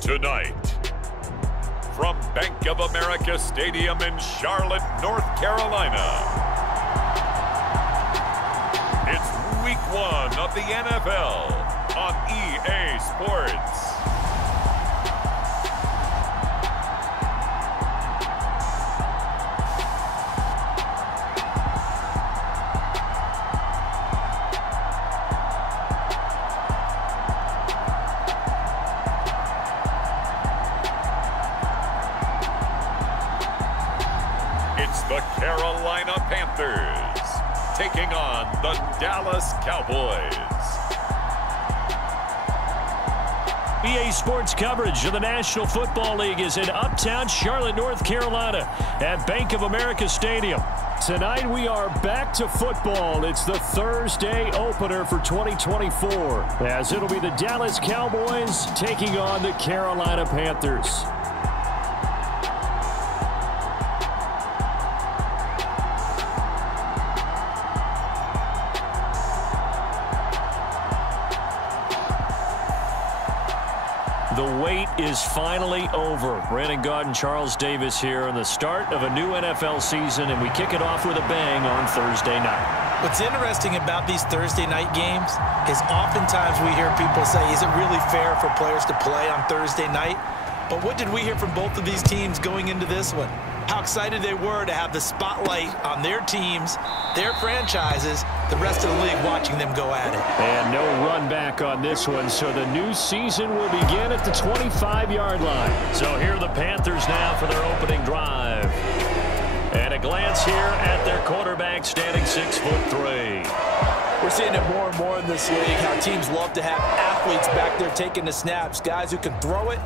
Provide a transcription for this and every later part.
Tonight, from Bank of America Stadium in Charlotte, North Carolina, it's Week 1 of the NFL on EA Sports. It's the Carolina Panthers taking on the Dallas Cowboys. EA Sports coverage of the National Football League is in uptown Charlotte, North Carolina at Bank of America Stadium. Tonight we are back to football. It's the Thursday opener for 2024, as it'll be the Dallas Cowboys taking on the Carolina Panthers. The wait is finally over. Brandon Gaud and Charles Davis here in the start of a new NFL season, and we kick it off with a bang on Thursday night. What's interesting about these Thursday night games is oftentimes we hear people say, is it really fair for players to play on Thursday night? But what did we hear from both of these teams going into this one? How excited they were to have the spotlight on their teams, their franchises, the rest of the league watching them go at it. And no run back on this one, so the new season will begin at the 25-yard line. So here are the Panthers now for their opening drive. And a glance here at their quarterback, standing 6'3". We're seeing it more and more in this league, how teams love to have athletes back there taking the snaps, guys who can throw it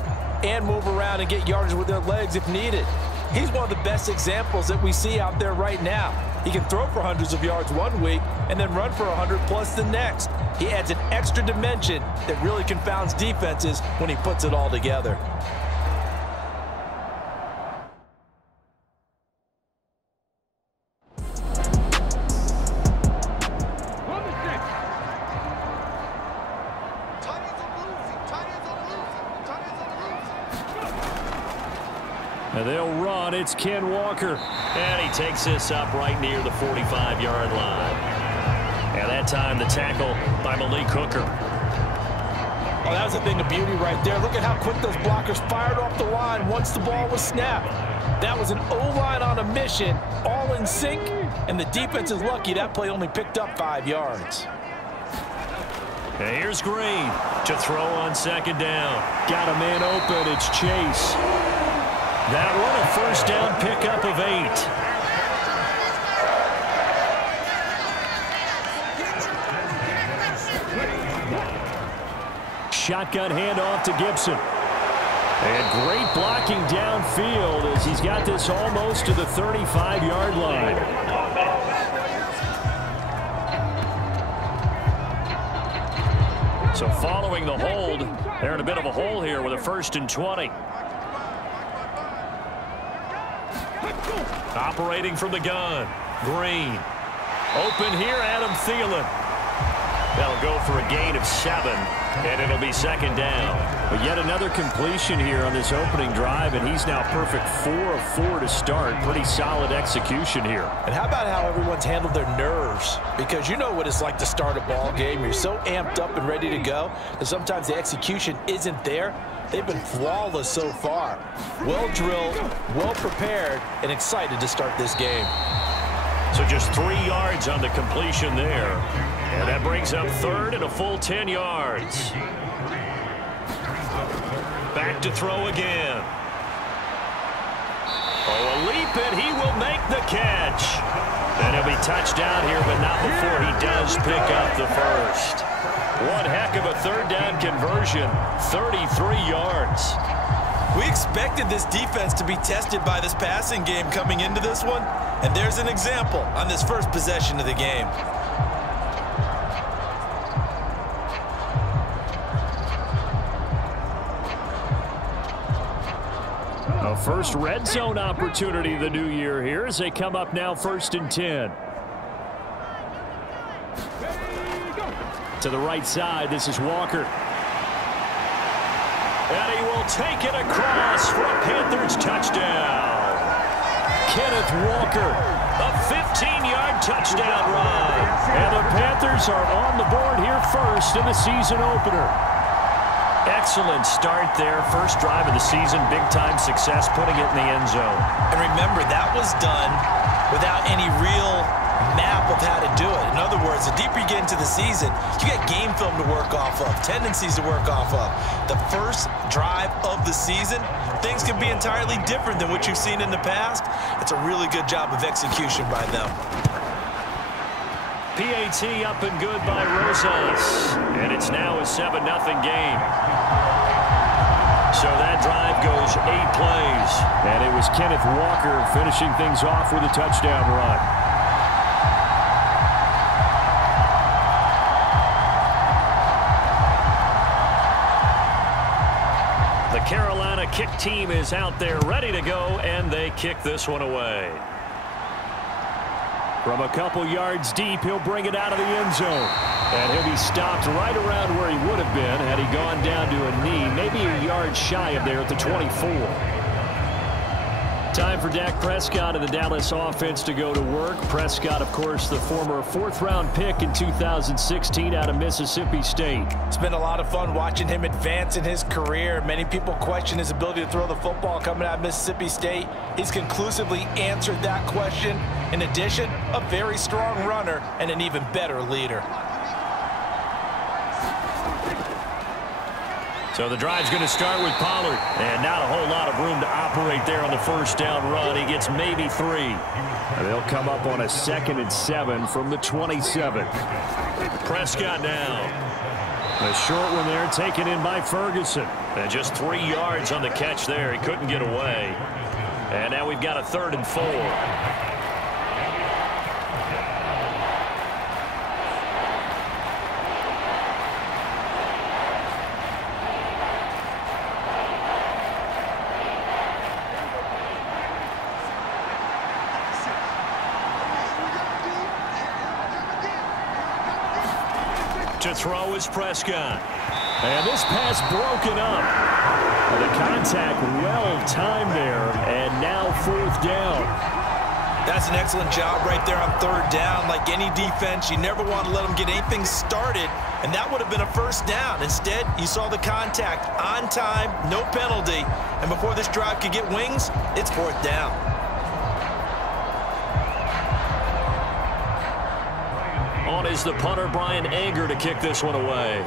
and move around and get yardage with their legs if needed. He's one of the best examples that we see out there right now. He can throw for hundreds of yards one week and then run for 100+ the next. He adds an extra dimension that really confounds defenses when he puts it all together. And they'll run. It's Ken Walker. And he takes this up right near the 45-yard line. And that time the tackle by Malik Hooker. Oh, that was a thing of beauty right there. Look at how quick those blockers fired off the line once the ball was snapped. That was an O-line on a mission, all in sync, and the defense is lucky that play only picked up 5 yards. And here's Green to throw on second down. Got a man open. It's Chase. That one a first down pickup of 8. Shotgun handoff to Gibson. And great blocking downfield as he's got this almost to the 35-yard line. So following the hold, they're in a bit of a hole here with a 1st and 20. Operating from the gun, Green. Open here, Adam Thielen. That'll go for a gain of 7, and it'll be second down. But yet another completion here on this opening drive, and he's now perfect 4 of 4 to start. Pretty solid execution here. And how about how everyone's handled their nerves? Because you know what it's like to start a ball game. You're so amped up and ready to go that sometimes the execution isn't there. They've been flawless so far. Well drilled, well prepared, and excited to start this game. So just 3 yards on the completion there. And that brings up 3rd and a full 10 yards. Back to throw again. Oh, a leap, and he will make the catch. And he'll be touchdown here, but not before he does pick up the first. One heck of a 3rd down conversion, 33 yards. We expected this defense to be tested by this passing game coming into this one, and there's an example on this first possession of the game. A first red zone opportunity of the new year here as they come up now 1st and 10. To the right side, this is Walker. And he will take it across for a Panthers touchdown. Kenneth Walker, a 15-yard touchdown run. And the Panthers are on the board here first in the season opener. Excellent start there. First drive of the season, big-time success, putting it in the end zone. And remember, that was done without any real map of how to do it. In other words, the deeper you get into the season, you get game film to work off of, tendencies to work off of. The first drive of the season, things can be entirely different than what you've seen in the past. It's a really good job of execution by them. PAT up and good by Rosas. And it's now a 7-0 game. So that drive goes 8 plays. And it was Kenneth Walker finishing things off with a touchdown run. The Carolina kick team is out there ready to go, and they kick this one away. From a couple yards deep, he'll bring it out of the end zone. And he'll be stopped right around where he would have been had he gone down to a knee, maybe a yard shy of there at the 24. Time for Dak Prescott and the Dallas offense to go to work. Prescott, of course, the former 4th-round pick in 2016 out of Mississippi State. It's been a lot of fun watching him advance in his career. Many people question his ability to throw the football coming out of Mississippi State. He's conclusively answered that question. In addition, a very strong runner and an even better leader. So the drive's going to start with Pollard. And not a whole lot of room to operate there on the first down run. He gets maybe 3. And they'll come up on a 2nd and 7 from the 27. Prescott now. A short one there taken in by Ferguson. And just 3 yards on the catch there. He couldn't get away. And now we've got a 3rd and 4. To throw is Prescott. And this pass broken up. The contact well timed there. And now 4th down. That's an excellent job right there on 3rd down. Like any defense, you never want to let them get anything started. And that would have been a 1st down. Instead, you saw the contact on time, no penalty. And before this drive could get wings, it's 4th down. On is the punter, Brian Anger, to kick this one away.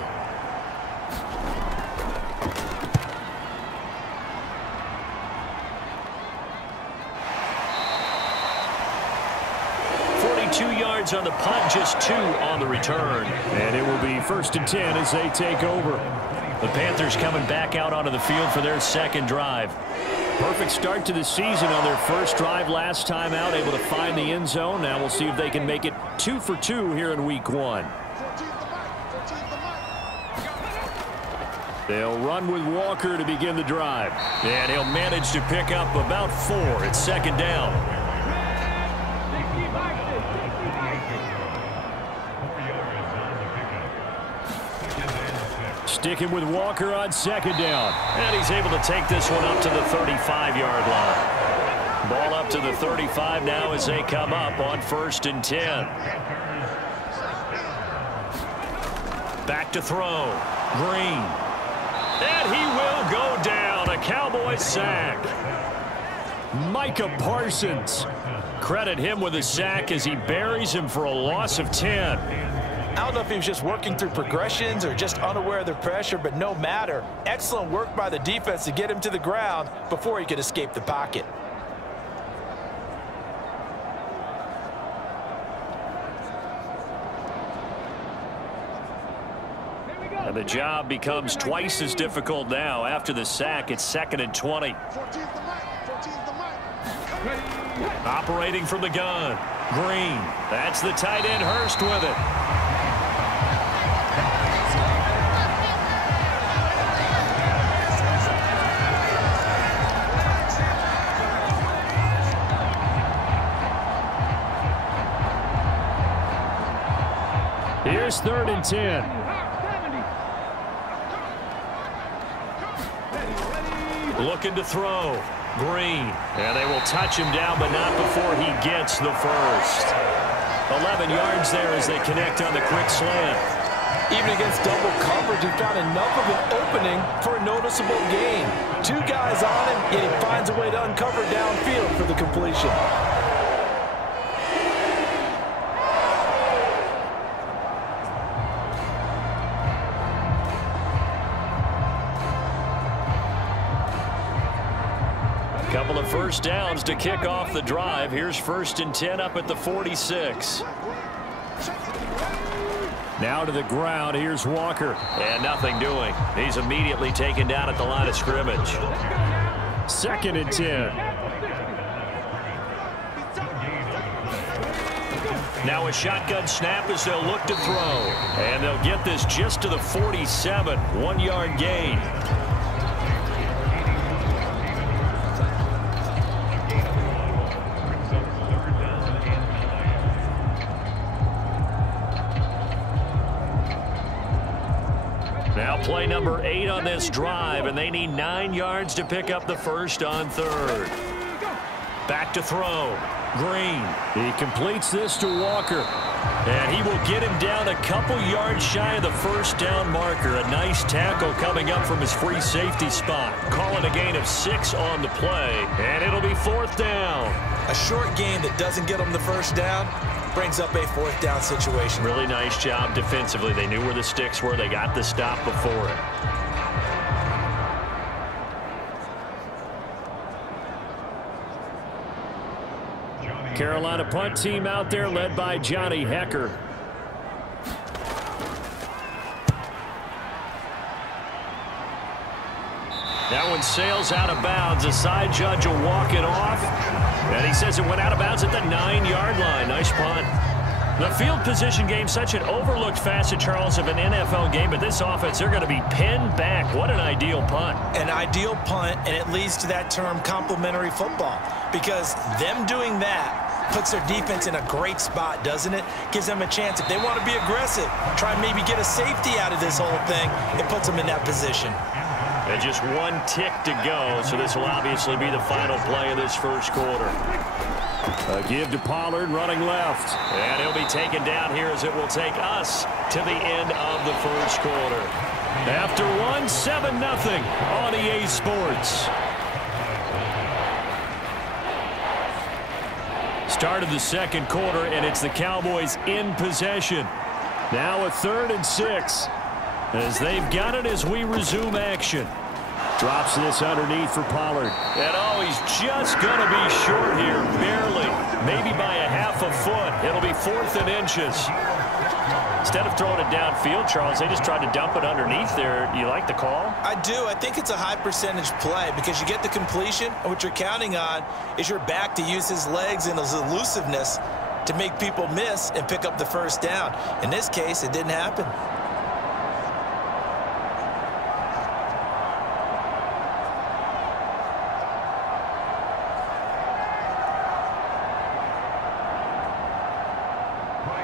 On the punt, just 2 on the return. And it will be 1st and 10 as they take over. The Panthers coming back out onto the field for their 2nd drive. Perfect start to the season on their first drive last time out, able to find the end zone. Now we'll see if they can make it 2 for 2 here in week 1. They'll run with Walker to begin the drive. And he'll manage to pick up about 4. It's 2nd down. Sticking with Walker on 2nd down. And he's able to take this one up to the 35-yard line. Ball up to the 35 now as they come up on 1st and 10. Back to throw. Green. And he will go down. A Cowboys sack. Micah Parsons. Credit him with a sack as he buries him for a loss of 10. I don't know if he was just working through progressions or just unaware of the pressure, but no matter. Excellent work by the defense to get him to the ground before he could escape the pocket. And the job becomes twice as difficult now. After the sack, it's 2nd and 20. Operating from the gun. Green. That's the tight end, Hurst, with it. Here's 3rd and 10. Looking to throw. Green. And they will touch him down, but not before he gets the first. 11 yards there as they connect on the quick slant. Even against double coverage, he found enough of an opening for a noticeable gain. 2 guys on him, yet he finds a way to uncover downfield for the completion. Couple of first downs to kick off the drive. Here's 1st and 10 up at the 46. Now to the ground. Here's Walker. And nothing doing. He's immediately taken down at the line of scrimmage. 2nd and 10. Now a shotgun snap as they'll look to throw. And they'll get this just to the 47. 1-yard gain. Now play number 8 on this drive, and they need 9 yards to pick up the first on 3rd. Back to throw. Green. He completes this to Walker. And he will get him down a couple yards shy of the first down marker. A nice tackle coming up from his free safety spot. Calling a gain of 6 on the play, and it'll be 4th down. A short gain that doesn't get him the first down brings up a 4th down situation. Really nice job defensively. They knew where the sticks were. They got the stop before it. Carolina punt team out there led by Johnny Hecker. That one sails out of bounds. The side judge will walk it off. And he says it went out of bounds at the 9-yard line. Nice punt. The field position game, such an overlooked facet, Charles, of an NFL game. But this offense, they're going to be pinned back. What an ideal punt. An ideal punt, and it leads to that term complementary football. Because them doing that puts their defense in a great spot, doesn't it? Gives them a chance. If they want to be aggressive, try and maybe get a safety out of this whole thing, it puts them in that position. And just 1 tick to go, so this will obviously be the final play of this first quarter. A give to Pollard running left. And he'll be taken down here as it will take us to the end of the first quarter. After 1, 7-0 on EA Sports. Start of the second quarter, and it's the Cowboys in possession. Now a 3rd and 6. As they've got it as we resume action. Drops this underneath for Pollard. And oh, he's just going to be short here, barely. Maybe by a half a foot. It'll be 4th and inches. Instead of throwing it downfield, Charles, they just tried to dump it underneath there. Do you like the call? I do. I think it's a high percentage play because you get the completion, and what you're counting on is your back to use his legs and his elusiveness to make people miss and pick up the first down. In this case, it didn't happen.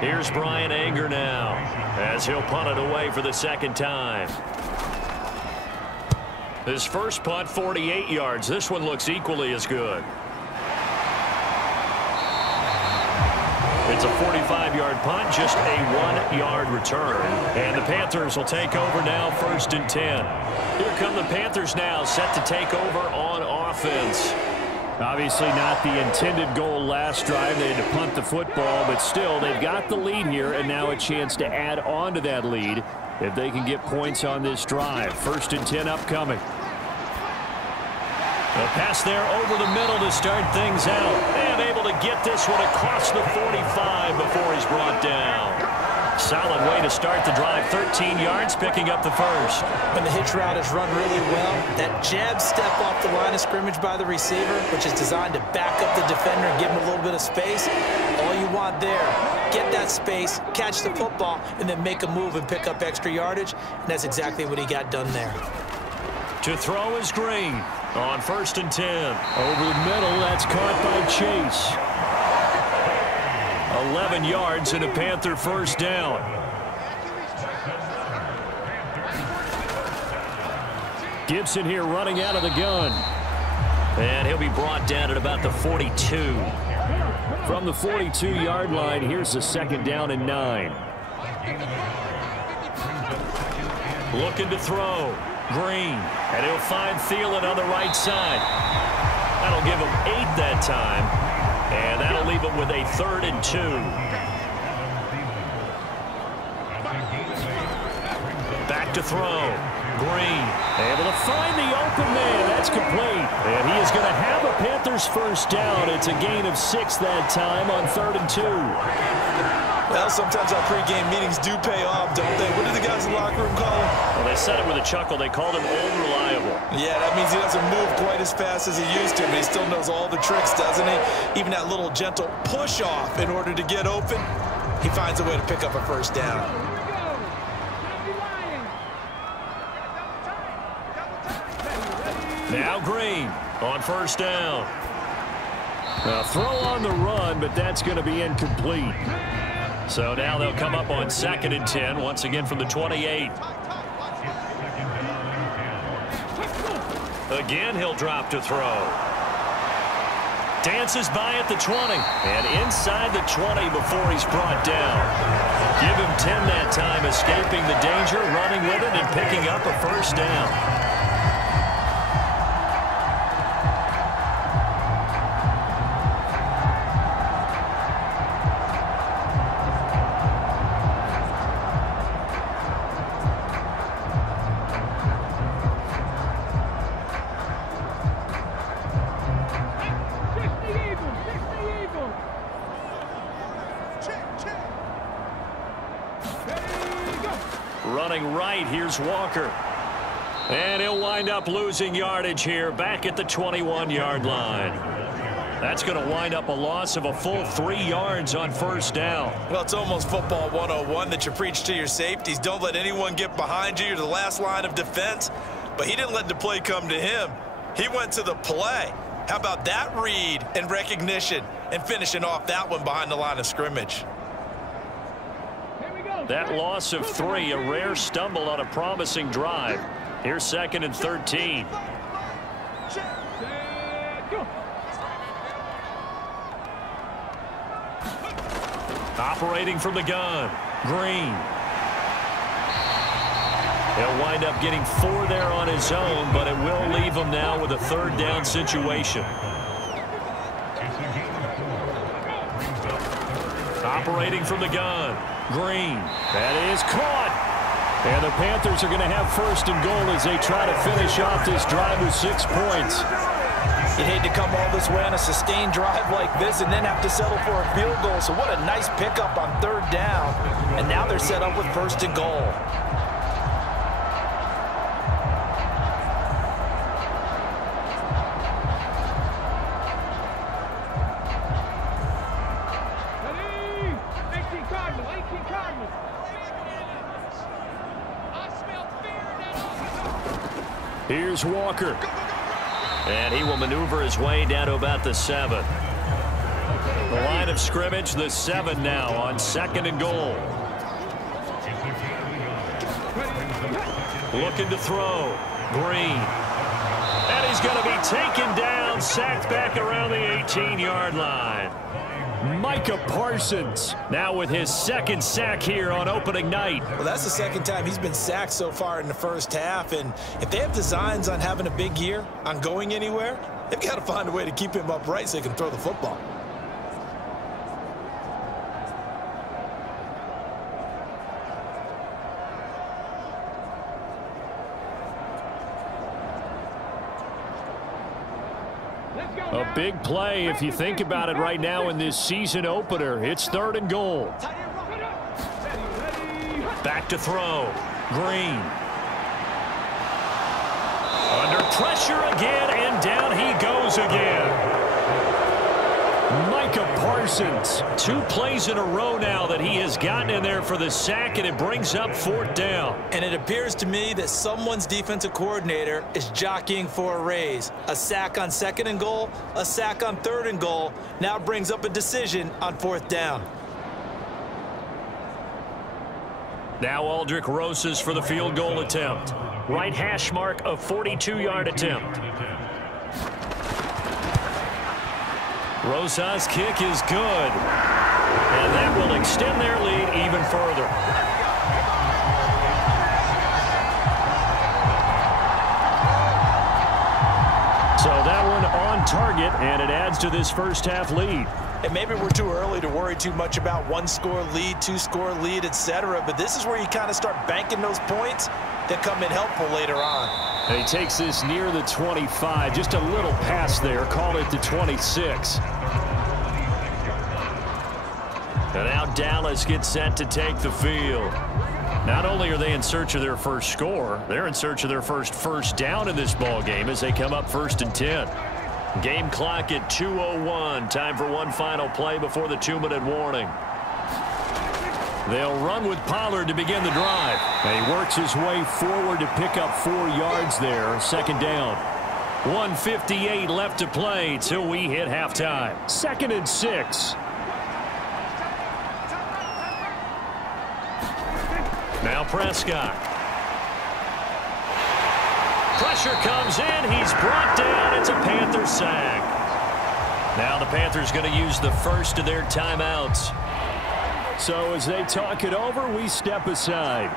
Here's Brian Anger now as he'll punt it away for the 2nd time. His first punt, 48 yards. This one looks equally as good. It's a 45-yard punt, just a 1-yard return. And the Panthers will take over now, 1st and 10. Here come the Panthers now, set to take over on offense. Obviously not the intended goal last drive. They had to punt the football, but still they've got the lead here, and now a chance to add on to that lead if they can get points on this drive. 1st and 10 upcoming. A pass there over the middle to start things out, and able to get this one across the 45 before he's brought down. Solid way to start the drive. 13 yards, picking up the first. When the hitch route is run really well, that jab step off the line of scrimmage by the receiver, which is designed to back up the defender and give him a little bit of space, all you want there, get that space, catch the football, and then make a move and pick up extra yardage, and that's exactly what he got done there. To throw is Green on 1st and 10. Over the middle, that's caught by Chase. 11 yards and a Panther first down. Gibson here running out of the gun. And he'll be brought down at about the 42. From the 42-yard line, here's a 2nd down and 9. Looking to throw. Green. And he'll find Thielen on the right side. That'll give him 8 that time. And that'll leave him with a 3rd and 2. Back to throw. Green able to find the open man. That's complete. And he is going to have a Panthers first down. It's a gain of 6 that time on 3rd and 2. Well, sometimes our pregame meetings do pay off, don't they? What did the guys in the locker room call him? Well, they said it with a chuckle. They called him old reliable. Yeah, that means he doesn't move quite as fast as he used to, but he still knows all the tricks, doesn't he? Even that little gentle push-off in order to get open, he finds a way to pick up a first down. Now Green on first down. A throw on the run, but that's going to be incomplete. So now they'll come up on 2nd and 10, once again from the 28. Again, he'll drop to throw. Dances by at the 20, and inside the 20 before he's brought down. Give him 10 that time, escaping the danger, running with it, and picking up a first down. Running right, here's Walker. And he'll wind up losing yardage here back at the 21-yard line. That's going to wind up a loss of a full 3 yards on first down. Well, it's almost football 101 that you preach to your safeties. Don't let anyone get behind you. You're the last line of defense. But he didn't let the play come to him. He went to the play. How about that read and recognition and finishing off that one behind the line of scrimmage? That loss of 3, a rare stumble on a promising drive. Here's 2nd and 13. Operating from the gun. Green. He'll wind up getting 4 there on his own, but it will leave him now with a 3rd down situation. Operating from the gun. Green. That is caught. And the Panthers are going to have 1st and goal as they try to finish off this drive with 6 points. You'd hate to come all this way on a sustained drive like this and then have to settle for a field goal. So what a nice pickup on 3rd down. And now they're set up with 1st and goal. Here's Walker. And he will maneuver his way down to about the 7. The line of scrimmage, the 7 now on 2nd and goal. Looking to throw. Green. And he's going to be taken down, sacked back around the 18-yard line. Micah Parsons now with his 2nd sack here on opening night. Well, that's the 2nd time he's been sacked so far in the first half. And if they have designs on having a big year, on going anywhere, they've got to find a way to keep him upright so he can throw the football. A big play if you think about it right now in this season opener. It's 3rd and goal. Back to throw. Green. Under pressure again, and down he goes again. Micah Parsons. 2 plays in a row now that he has gotten in there for the sack, and it brings up 4th down. And it appears to me that someone's defensive coordinator is jockeying for a raise. A sack on 2nd and goal, a sack on 3rd and goal. Now brings up a decision on 4th down. Now Aldrick Rosas for the field goal attempt. Right hash mark of 42-yard attempt. Rosa's kick is good. And that will extend their lead even further. So that one on target, and it adds to this first half lead. And maybe we're too early to worry too much about one-score lead, two-score lead, etc. But this is where you kind of start banking those points that come in helpful later on. And he takes this near the 25. Just a little pass there. Call it the 26. And now Dallas gets set to take the field. Not only are they in search of their first score, they're in search of their first down in this ball game as they come up 1st and 10. Game clock at 2:01. Time for one final play before the 2-minute warning. They'll run with Pollard to begin the drive. And he works his way forward to pick up 4 yards there. 2nd down. 1:58 left to play till we hit halftime. 2nd and 6. Now Prescott. Pressure comes in. He's brought down. It's a Panther sack. Now the Panthers going to use the first of their timeouts. So as they talk it over, we step aside.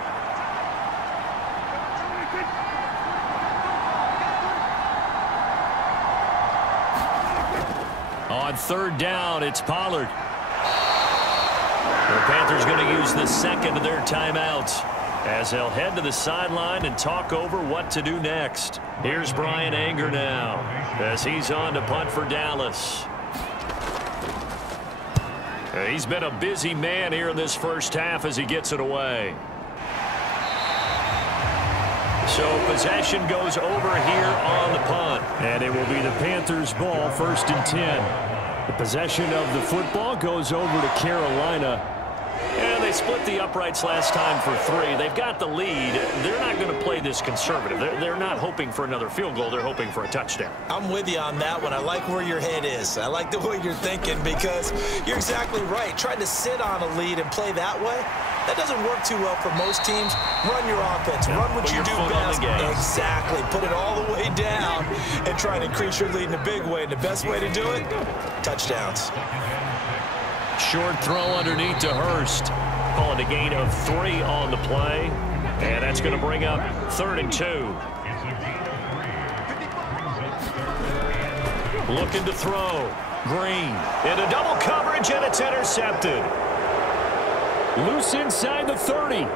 On 3rd down, it's Pollard. The Panthers going to use the second of their timeouts as they'll head to the sideline and talk over what to do next. Here's Brian Anger now as he's on to punt for Dallas. He's been a busy man here in this first half as he gets it away. So possession goes over here on the punt. And it will be the Panthers' ball, 1st and 10. The possession of the football goes over to Carolina. And they split the uprights last time for 3. They've got the lead. They're not going to play this conservative. They're not hoping for another field goal. They're hoping for a touchdown. I'm with you on that one. I like where your head is. I like the way you're thinking because you're exactly right. Trying to sit on a lead and play that way, that doesn't work too well for most teams. Run your offense. Run what you do best. Exactly. Put it all the way down and try and increase your lead in a big way. And the best way to do it, touchdowns. Short throw underneath to Hurst. Calling a gain of 3 on the play. And that's going to bring up 3rd and 2. Looking to throw. Green. Into double coverage, and it's intercepted. Loose inside the 30.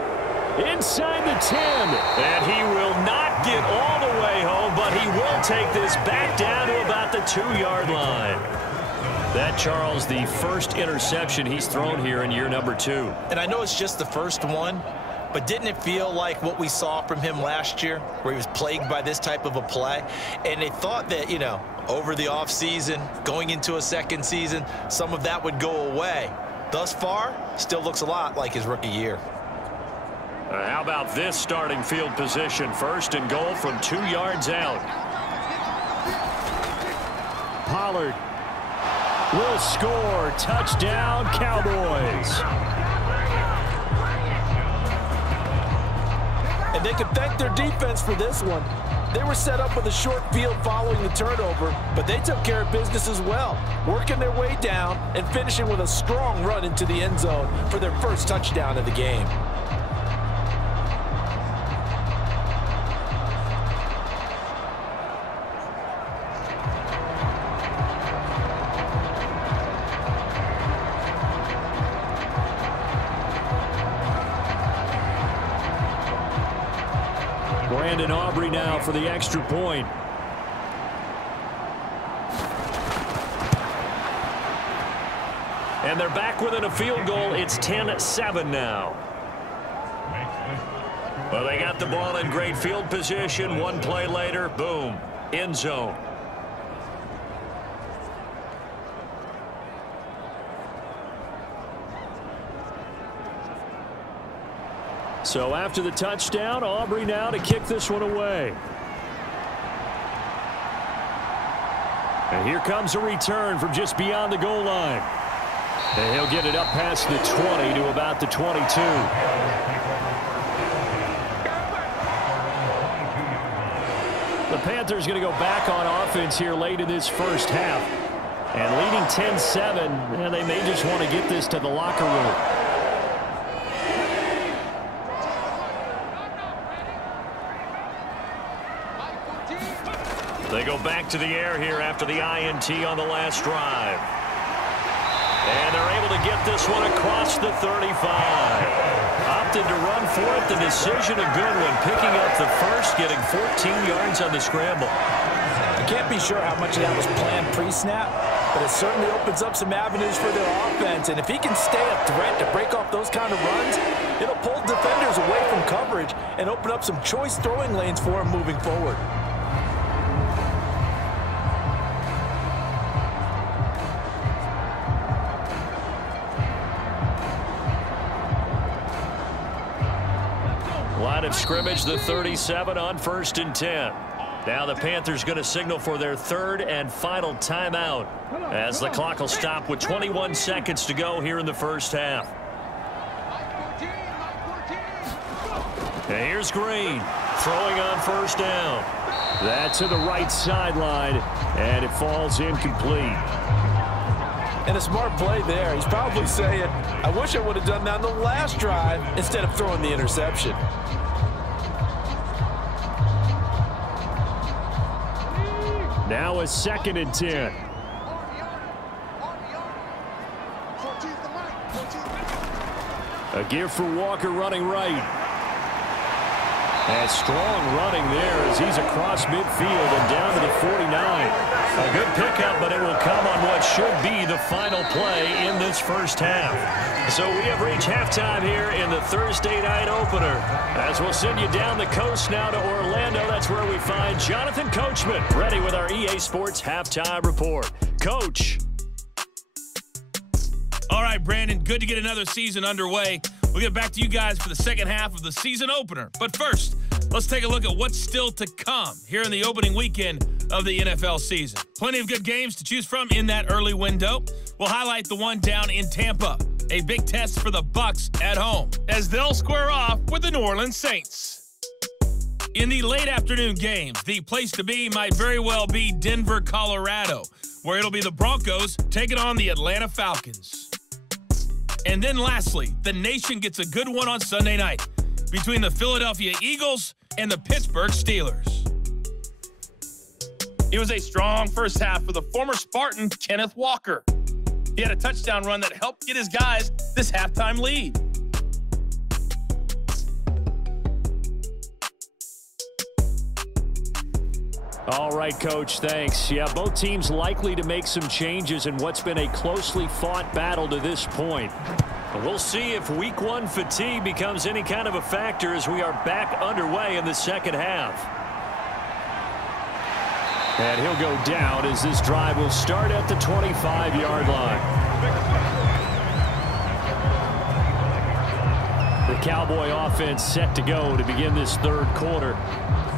Inside the 10. And he will not get all the way home, but he will take this back down to about the 2-yard line. That, Charles, the first interception he's thrown here in year number 2. And I know it's just the first one, but didn't it feel like what we saw from him last year, where he was plagued by this type of a play? And they thought that, you know, over the offseason, going into a second season, some of that would go away. Thus far, still looks a lot like his rookie year. How about this starting field position? 1st and goal from 2 yards out. Pollard will score. Touchdown, Cowboys. And they can thank their defense for this one. They were set up with a short field following the turnover, but they took care of business as well, working their way down and finishing with a strong run into the end zone for their first touchdown of the game. Brandon Aubrey now for the extra point. And they're back within a field goal. It's 10-7 now. Well, they got the ball in great field position. One play later, boom, end zone. So after the touchdown, Aubrey now to kick this one away. And here comes a return from just beyond the goal line. And he'll get it up past the 20 to about the 22. Panthers going to go back on offense here late in this first half. And leading 10-7, and they may just want to get this to the locker room. They go back to the air here after the INT on the last drive. And they're able to get this one across the 35. Opted to run for it. The decision a good one. Picking up the first, getting 14 yards on the scramble. I can't be sure how much of that was planned pre-snap, but it certainly opens up some avenues for their offense. And if he can stay a threat to break off those kind of runs, it'll pull defenders away from coverage and open up some choice throwing lanes for him moving forward. Line of scrimmage, the 37 on 1st and 10. Now the Panthers going to signal for their third and final timeout as the clock will stop with 21 seconds to go here in the first half. And here's Green throwing on 1st down. That's to the right sideline, and it falls incomplete. And a smart play there. He's probably saying, I wish I would have done that on the last drive instead of throwing the interception. Now a 2nd and 10. A give for Walker running right. And strong running there as he's across midfield and down to the 49. A good pickup, but it will come on what should be the final play in this first half. So we have reached halftime here in the Thursday night opener. As we'll send you down the coast now to Orlando, that's where we find Jonathan Coachman ready with our EA Sports Halftime Report. Coach. All right, Brandon, good to get another season underway. We'll get back to you guys for the second half of the season opener. But first, let's take a look at what's still to come here in the opening weekend of the NFL season. Plenty of good games to choose from in that early window. We'll highlight the one down in Tampa, a big test for the Bucs at home, as they'll square off with the New Orleans Saints. In the late afternoon games, the place to be might very well be Denver, Colorado, where it'll be the Broncos taking on the Atlanta Falcons. And then lastly, the nation gets a good one on Sunday night between the Philadelphia Eagles and the Pittsburgh Steelers. It was a strong first half for the former Spartan, Kenneth Walker. He had a touchdown run that helped get his guys this halftime lead. All right, Coach, thanks. Yeah, both teams likely to make some changes in what's been a closely fought battle to this point. But we'll see if Week 1 fatigue becomes any kind of a factor as we are back underway in the second half. And he'll go down as this drive will start at the 25-yard line. The Cowboy offense set to go to begin this third quarter.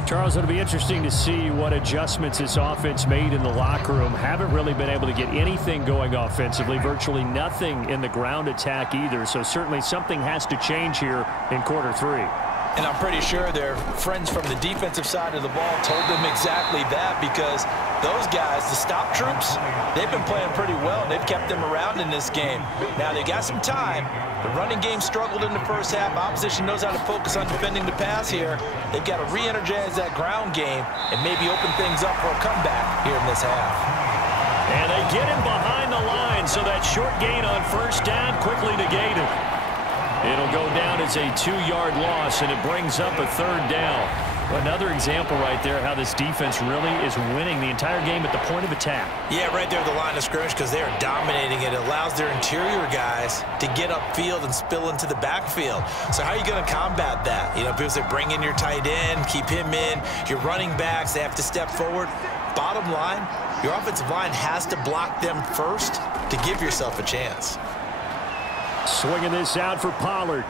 Charles, it'll be interesting to see what adjustments this offense made in the locker room. Haven't really been able to get anything going offensively, virtually nothing in the ground attack either. So certainly something has to change here in quarter 3. And I'm pretty sure their friends from the defensive side of the ball told them exactly that, because those guys, the stop troops, they've been playing pretty well, and they've kept them around in this game. Now, they got some time. The running game struggled in the first half. Opposition knows how to focus on defending the pass here. They've got to re-energize that ground game and maybe open things up for a comeback here in this half. And they get him behind the line, so that short gain on first down quickly negated. It'll go down as a 2-yard loss, and it brings up a third down. Another example right there how this defense really is winning the entire game at the point of attack. Yeah, right there at the line of scrimmage, because they are dominating it. It allows their interior guys to get upfield and spill into the backfield. So how are you going to combat that? You know, people say bring in your tight end, keep him in. Your running backs, they have to step forward. Bottom line, your offensive line has to block them first to give yourself a chance. Swinging this out for Pollard.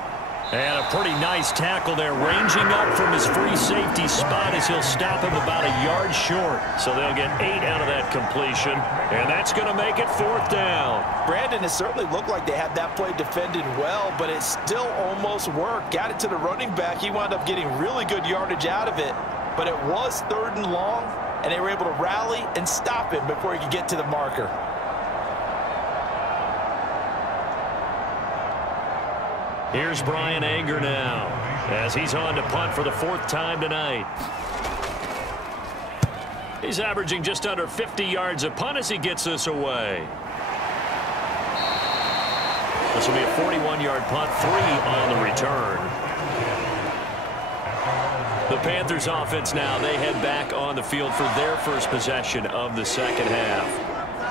And a pretty nice tackle there, ranging up from his free safety spot as he'll stop him about a yard short. So they'll get 8 out of that completion, and that's going to make it 4th down. Brandon, it certainly looked like they had that play defended well, but it still almost worked. Got it to the running back. He wound up getting really good yardage out of it. but it was 3rd and long, and they were able to rally and stop him before he could get to the marker. Here's Brian Anger now as he's on to punt for the 4th time tonight. He's averaging just under 50 yards a punt as he gets this away. This will be a 41-yard punt, 3 on the return. The Panthers offense now, they head back on the field for their first possession of the second half.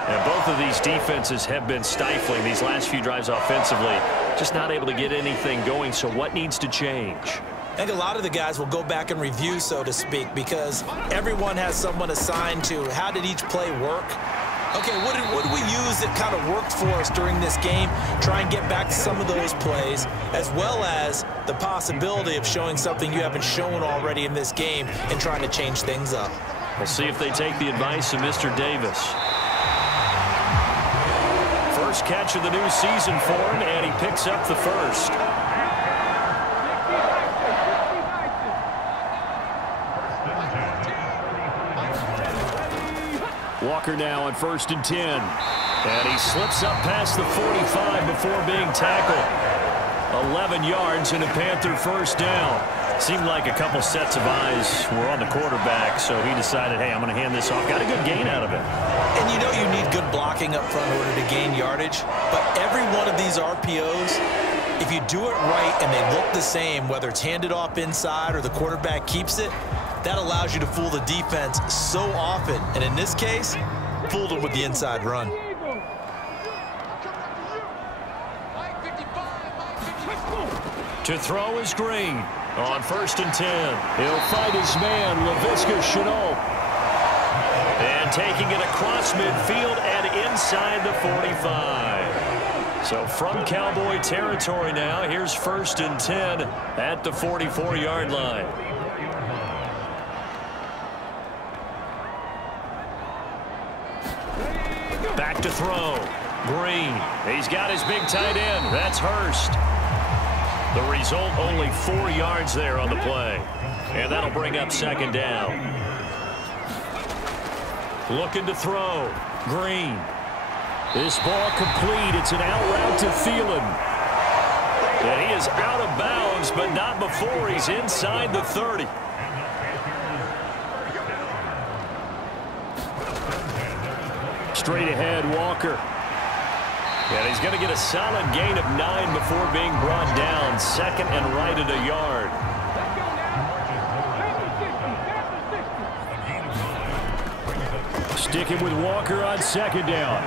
And both of these defenses have been stifling these last few drives offensively, just not able to get anything going. So what needs to change? I think a lot of the guys will go back and review, so to speak, because everyone has someone assigned to how did each play work. Okay, what did we use that kind of worked for us during this game? Try and get back to some of those plays, as well as the possibility of showing something you haven't shown already in this game and trying to change things up. We'll see if they take the advice of Mr. Davis. First catch of the new season for him, and he picks up the first. Walker now on 1st and 10. And he slips up past the 45 before being tackled. 11 yards and a Panther first down. Seemed like a couple sets of eyes were on the quarterback, so he decided, hey, I'm going to hand this off. Got a good gain out of it. And you know you need good blocking up front in order to gain yardage. But every one of these RPOs, if you do it right and they look the same, whether it's handed off inside or the quarterback keeps it, that allows you to fool the defense so often. And in this case, fooled them with the inside run. To throw is Green on 1st and 10. He'll fight his man, Laviska Shenault. And taking it across midfield and inside the 45. So from Cowboy territory now, here's 1st and 10 at the 44-yard line. Back to throw. Green. He's got his big tight end. That's Hurst. The result, only 4 yards there on the play. And that'll bring up 2nd down. Looking to throw. Green. This ball complete. It's an out route to Thielen. And he is out of bounds, but not before he's inside the 30. Straight ahead, Walker. And he's going to get a solid gain of 9 before being brought down. 2nd and right at a yard. Sticking with Walker on 2nd down.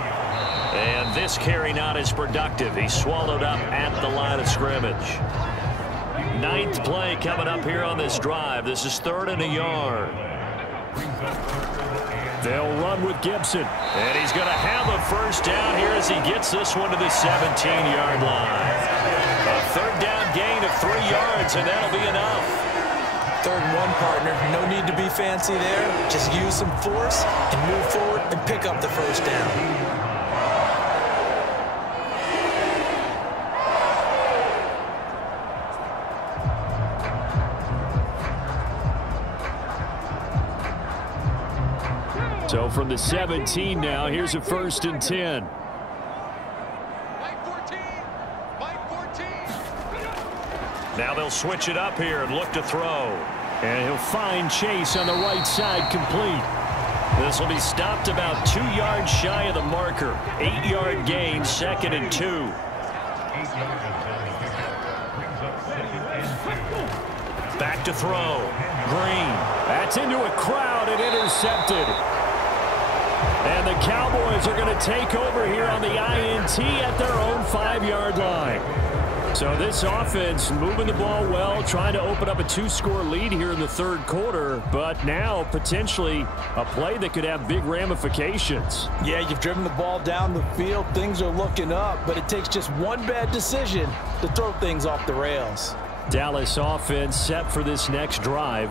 And this carry not as productive. He's swallowed up at the line of scrimmage. 9th play coming up here on this drive. This is 3rd and a yard. They'll run with Gibson. And he's going to have a first down here as he gets this one to the 17-yard line. A 3rd down gain of 3 yards, and that'll be enough. 3rd and 1, partner. No need to be fancy there. Just use some force and move forward and pick up the first down. So from the 17 now, here's a 1st and 10. Now they'll switch it up here and look to throw. And he'll find Chase on the right side, complete. This will be stopped about 2 yards shy of the marker. 8-yard gain, 2nd and 2. Back to throw. Green. That's into a crowd and intercepted. And the Cowboys are going to take over here on the INT at their own 5-yard line. So this offense moving the ball well, trying to open up a 2-score lead here in the 3rd quarter, but now potentially a play that could have big ramifications. Yeah, you've driven the ball down the field. Things are looking up, but it takes just one bad decision to throw things off the rails. Dallas offense set for this next drive.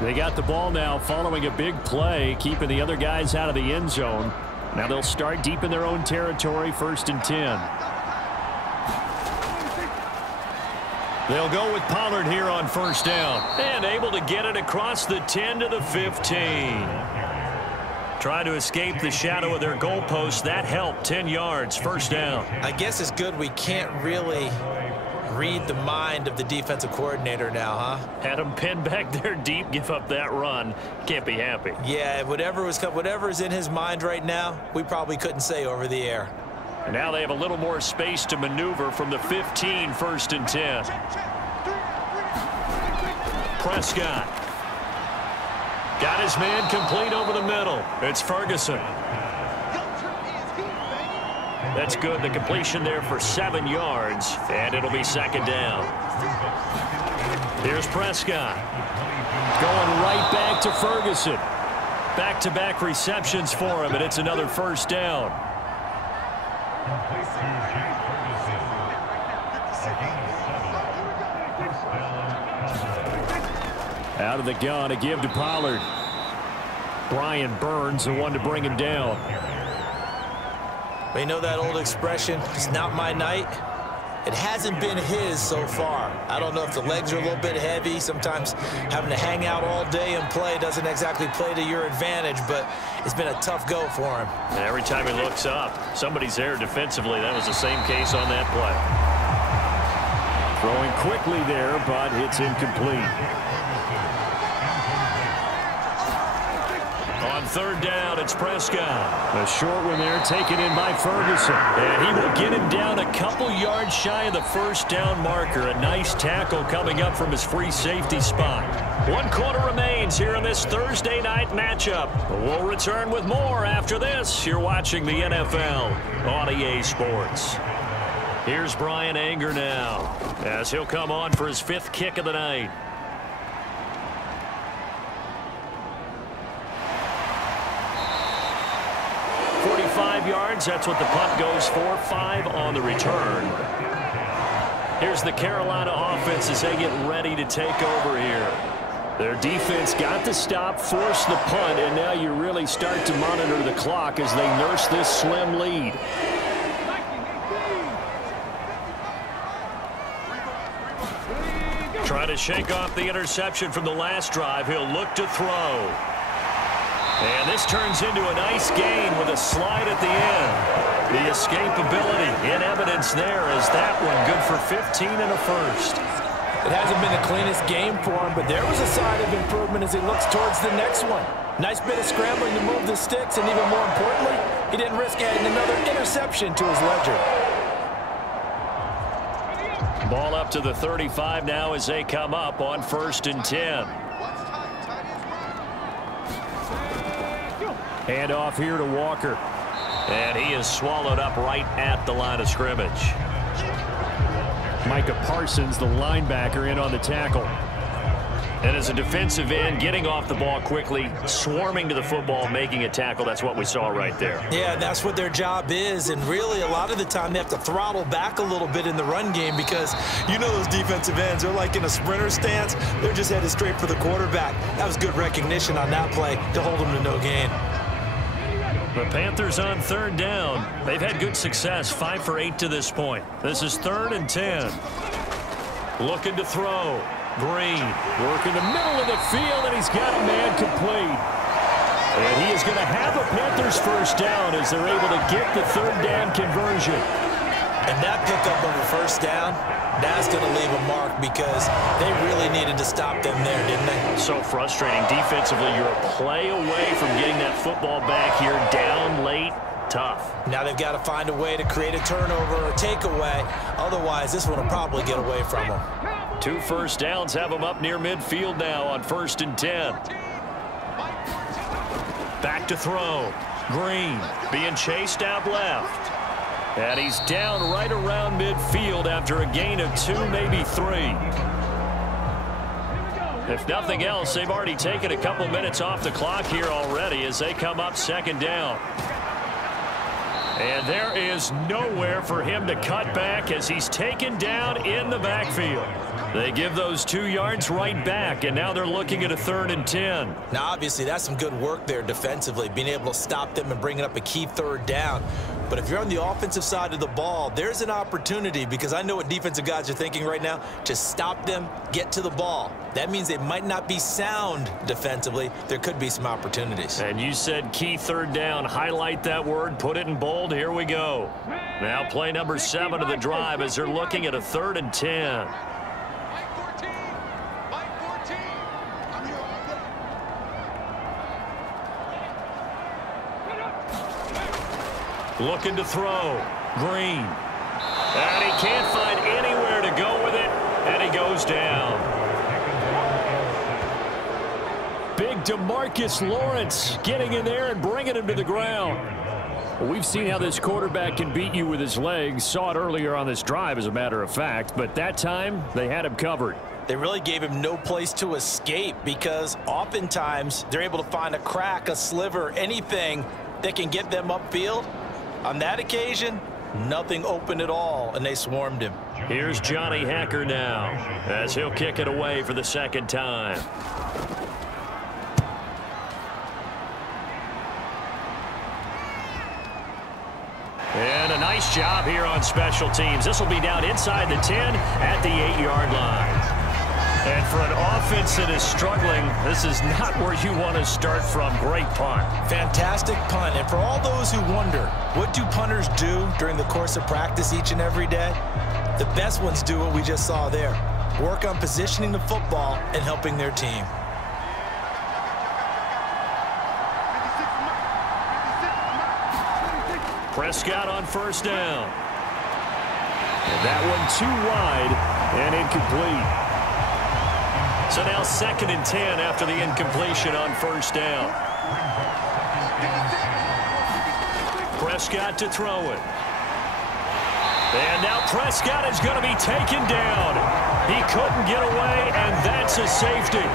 They got the ball now following a big play, keeping the other guys out of the end zone. Now they'll start deep in their own territory, 1st and 10. They'll go with Pollard here on first down. And able to get it across the 10 to the 15. Trying to escape the shadow of their goalpost. That helped. 10 yards, first down. I guess it's good we can't really read the mind of the defensive coordinator now, huh? Had him pinned back there deep, give up that run. Can't be happy. Yeah, whatever's in his mind right now, we probably couldn't say over the air. And now they have a little more space to maneuver from the 15, first and 10. Prescott. Got his man complete over the middle. It's Ferguson. That's good. The completion there for 7 yards, and it'll be second down. Here's Prescott. Going right back to Ferguson. Back-to-back receptions for him, and it's another first down. Out of the gun, a give to Pollard. Brian Burns, the one to bring him down. We know that old expression, it's not my night. It hasn't been his so far. I don't know if the legs are a little bit heavy. Sometimes having to hang out all day and play doesn't exactly play to your advantage, but it's been a tough go for him. And every time he looks up, somebody's there defensively. That was the same case on that play. Throwing quickly there, but it's incomplete. On third down, it's Prescott. A short one there taken in by Ferguson. And he will get him down a couple yards shy of the first down marker. A nice tackle coming up from his free safety spot. 1 quarter remains here in this Thursday night matchup. We'll return with more after this. You're watching the NFL on EA Sports. Here's Brian Anger now as he'll come on for his 5th kick of the night. 45 yards, that's what the punt goes for. 5 on the return. Here's the Carolina offense as they get ready to take over here. Their defense got the stop, forced the punt, and now you really start to monitor the clock as they nurse this slim lead. Trying to shake off the interception from the last drive. He'll look to throw. And this turns into a nice gain with a slide at the end. The escapability in evidence there as that one good for 15 and a first. It hasn't been the cleanest game for him, but there was a sign of improvement as he looks towards the next one. Nice bit of scrambling to move the sticks, and even more importantly, he didn't risk adding another interception to his ledger. Ball up to the 35 now as they come up on first and 10. Hand off here to Walker. And he is swallowed up right at the line of scrimmage. Micah Parsons, the linebacker, in on the tackle. And as a defensive end, getting off the ball quickly, swarming to the football, making a tackle. That's what we saw right there. Yeah, that's what their job is. And really, a lot of the time, they have to throttle back a little bit in the run game because you know those defensive ends, they're like in a sprinter stance. They're just headed straight for the quarterback. That was good recognition on that play to hold them to no gain. The Panthers on third down. They've had good success, 5 for 8 to this point. This is 3rd and 10. Looking to throw. Green. Working the middle of the field, and he's got a man complete. And he is going to have a Panthers first down as they're able to get the 3rd down conversion. And that pickup of a first down, that's going to leave a mark because they really needed to stop them there, didn't they? So frustrating. Defensively, you're a play away from getting that football back here down late. Tough. Now they've got to find a way to create a turnover or takeaway. Otherwise, this one will probably get away from them. 2 first downs have them up near midfield now on 1st and 10. Back to throw. Green being chased out left. And he's down right around midfield after a gain of 2, maybe 3. If nothing else, they've already taken a couple minutes off the clock here already as they come up 2nd down. And there is nowhere for him to cut back as he's taken down in the backfield. They give those 2 yards right back, and now they're looking at a 3rd and 10. Now, obviously, that's some good work there defensively, being able to stop them and bringing up a key 3rd down. But if you're on the offensive side of the ball, there's an opportunity, because I know what defensive guys are thinking right now, to stop them, get to the ball. That means they might not be sound defensively. There could be some opportunities. And you said key 3rd down. Highlight that word, put it in bold. Here we go. Now play number 7 of the drive as they're looking at a 3rd and 10. Looking to throw. Green. And he can't find anywhere to go with it, and he goes down. Big DeMarcus Lawrence getting in there and bringing him to the ground. Well, we've seen how this quarterback can beat you with his legs. Saw it earlier on this drive, as a matter of fact. But that time, they had him covered. They really gave him no place to escape, because oftentimes they're able to find a crack, a sliver, anything that can get them upfield. On that occasion, nothing open at all, and they swarmed him. Here's Johnny Hacker now, as he'll kick it away for the 2nd time. And a nice job here on special teams. This will be down inside the 10 at the 8-yard line. And for an offense that is struggling, this is not where you want to start from. Great punt. Fantastic punt. And for all those who wonder, what do punters do during the course of practice each and every day? The best ones do what we just saw there. Work on positioning the football and helping their team. Prescott on 1st down. And that one too wide and incomplete. So now 2nd and 10 after the incompletion on 1st down. Prescott to throw it. And now Prescott is going to be taken down. He couldn't get away, and that's a safety.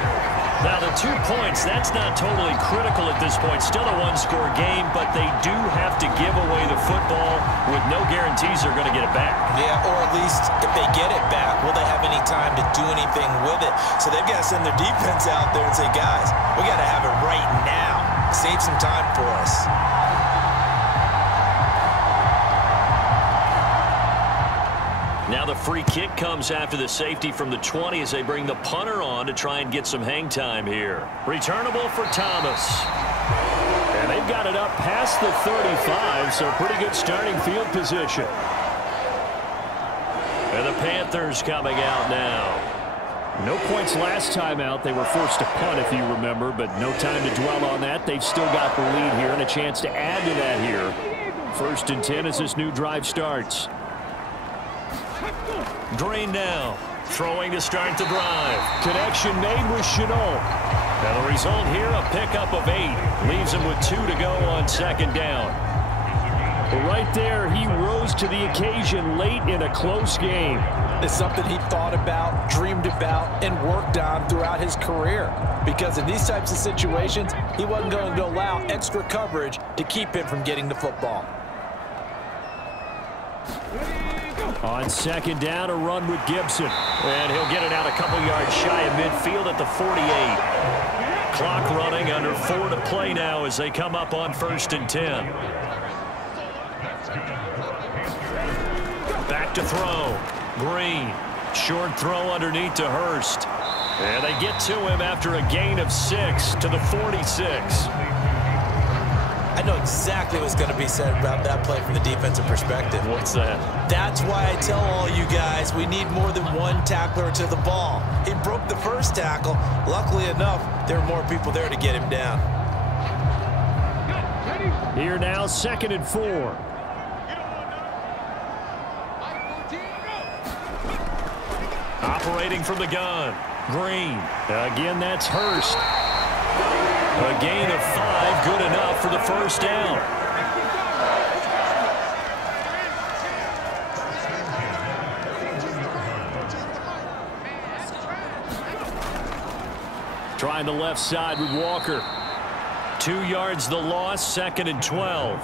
Now, the 2 points, that's not totally critical at this point. Still a 1-score game, but they do have to give away the football with no guarantees they're going to get it back. Yeah, or at least if they get it back, will they have any time to do anything with it? So they've got to send their defense out there and say, guys, we got to have it right now. Save some time for us. Now the free kick comes after the safety from the 20 as they bring the punter on to try and get some hang time here. Returnable for Thomas. And they've got it up past the 35, so pretty good starting field position. And the Panthers coming out now. No points last time out. They were forced to punt, if you remember, but no time to dwell on that. They've still got the lead here and a chance to add to that here. 1st and 10 as this new drive starts. Green now, throwing to start the drive. Connection made with Chenault. And the result here, a pickup of 8. Leaves him with 2 to go on 2nd down. But right there, he rose to the occasion late in a close game. It's something he thought about, dreamed about, and worked on throughout his career. Because in these types of situations, he wasn't going to allow extra coverage to keep him from getting the football. On 2nd down, a run with Gibson. And he'll get it out a couple yards shy of midfield at the 48. Clock running, under 4 to play now as they come up on 1st and 10. Back to throw. Green. Short throw underneath to Hurst. And they get to him after a gain of 6 to the 46. I know exactly what's going to be said about that play from the defensive perspective. What's that? That's why I tell all you guys we need more than one tackler to the ball. He broke the first tackle. Luckily enough, there were more people there to get him down. Here now, 2nd and 4. Operating from the gun. Green. Again, that's Hurst. A gain of 5, good enough for the 1st down. Trying the left side with Walker. 2 yards the loss, 2nd and 12.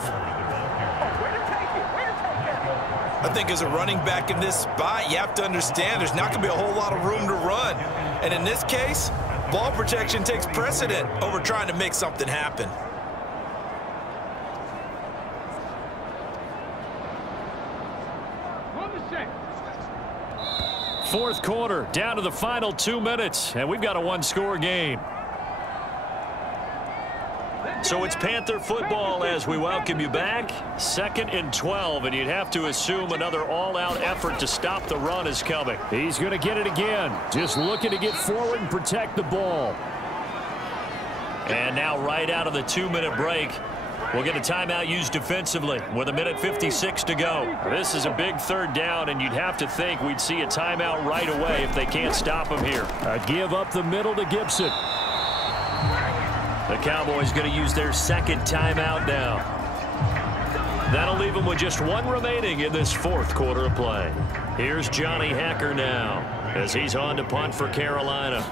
I think as a running back in this spot, you have to understand there's not going to be a whole lot of room to run. And in this case, ball protection takes precedent over trying to make something happen. Fourth quarter, down to the final 2 minutes, and we've got a one-score game. So it's Panther football as we welcome you back. 2nd and 12, and you'd have to assume another all-out effort to stop the run is coming. He's going to get it again. Just looking to get forward and protect the ball. And now right out of the 2-minute break, we'll get a timeout used defensively with 1:56 to go. This is a big third down, and you'd have to think we'd see a timeout right away if they can't stop him here. A give up the middle to Gibson. The Cowboys going to use their 2nd timeout now. That'll leave them with just 1 remaining in this 4th quarter of play. Here's Johnny Hacker now as he's on to punt for Carolina.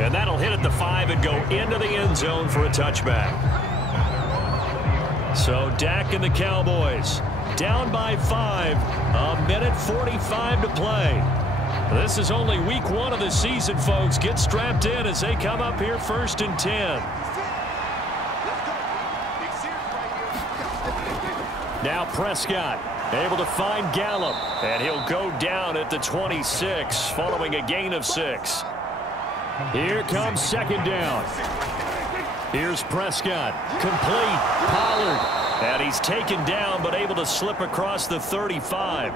And that'll hit at the 5 and go into the end zone for a touchback. So Dak and the Cowboys down by 5. 1:45 to play. This is only week 1 of the season, folks. Get strapped in as they come up here 1st and 10. Now Prescott able to find Gallup, and he'll go down at the 26 following a gain of 6. Here comes 2nd down. Here's Prescott. Complete. Pollard. And he's taken down but able to slip across the 35.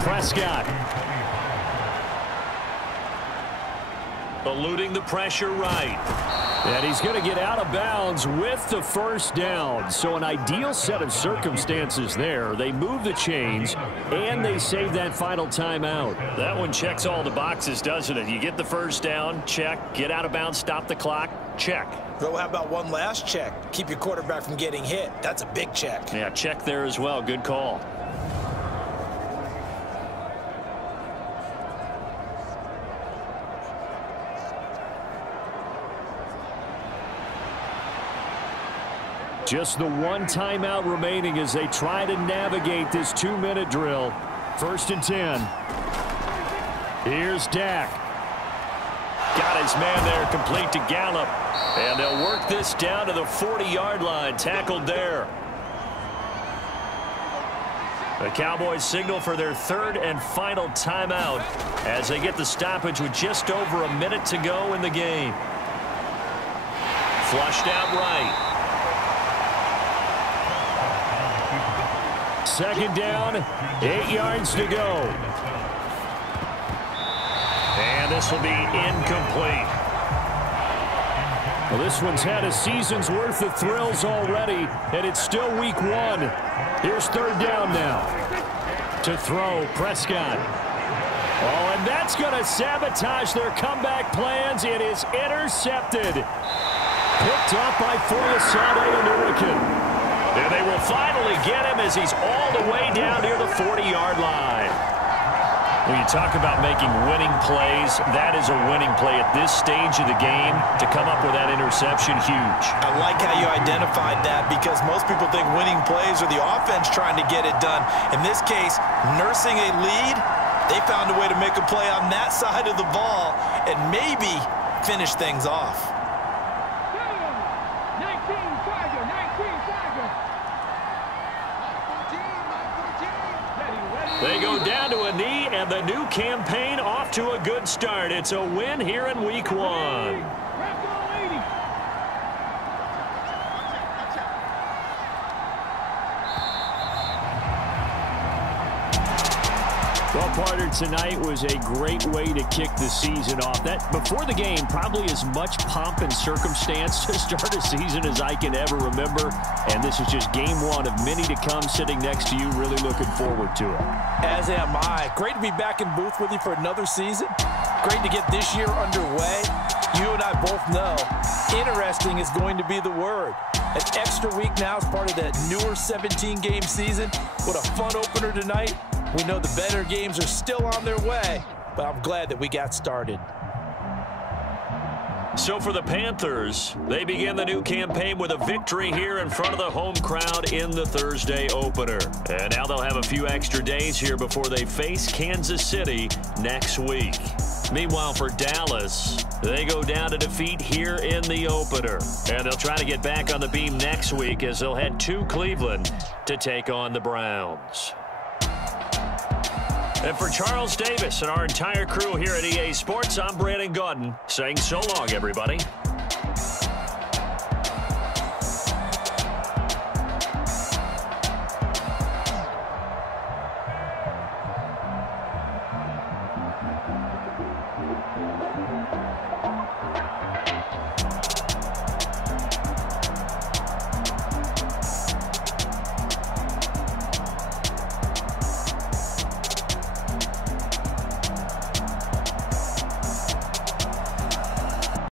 Prescott. Eluding the pressure right. And he's going to get out of bounds with the 1st down. So an ideal set of circumstances there. They move the chains, and they save that final timeout. That one checks all the boxes, doesn't it? You get the 1st down, check. Get out of bounds, stop the clock, check. Well, how about one last check? Keep your quarterback from getting hit. That's a big check. Yeah, check there as well. Good call. Just the 1 timeout remaining as they try to navigate this 2-minute drill. 1st and 10. Here's Dak. Got his man there, complete to Gallup. And they'll work this down to the 40-yard line. Tackled there. The Cowboys signal for their 3rd and final timeout as they get the stoppage with just over a minute to go in the game. Flushed out right. 2nd down, 8 yards to go. And this will be incomplete. Well, this one's had a season's worth of thrills already, and it's still week 1. Here's 3rd down now. To throw, Prescott. Oh, and that's going to sabotage their comeback plans. It is intercepted. Picked up by Foyesade and Hurricane. And they will finally get him as he's all the way down near the 40-yard line. When you talk about making winning plays, that is a winning play at this stage of the game. To come up with that interception, huge. I like how you identified that because most people think winning plays are the offense trying to get it done. In this case, nursing a lead, they found a way to make a play on that side of the ball and maybe finish things off. They go down to a knee, and the new campaign off to a good start. It's a win here in week 1. Well, partner, tonight was a great way to kick the season off. That before the game, probably as much pomp and circumstance to start a season as I can ever remember. And this is just game 1 of many to come sitting next to you. Really looking forward to it. As am I. Great to be back in booth with you for another season. Great to get this year underway. You and I both know interesting is going to be the word. An extra week now as part of that newer 17-game season. What a fun opener tonight. We know the better games are still on their way. but I'm glad that we got started. So for the Panthers, they begin the new campaign with a victory here in front of the home crowd in the Thursday opener. And now they'll have a few extra days here before they face Kansas City next week. Meanwhile, for Dallas, they go down to defeat here in the opener. And they'll try to get back on the beam next week as they'll head to Cleveland to take on the Browns. And for Charles Davis and our entire crew here at EA Sports, I'm Brandon Gaudin saying so long, everybody.